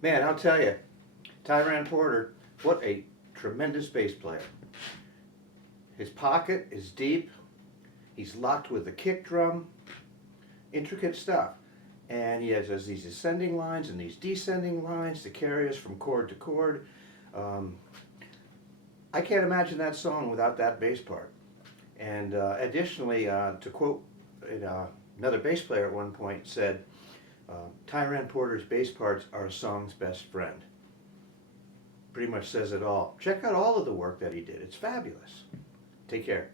Man, I'll tell you, Tiran Porter, what a tremendous bass player. His pocket is deep. He's locked with a kick drum. Intricate stuff. And he has these ascending lines and these descending lines to carry us from chord to chord. I can't imagine that song without that bass part. And additionally, to quote another bass player at one point said, Tiran Porter's bass parts are a song's best friend. Pretty much says it all. Check out all of the work that he did. It's fabulous. Take care.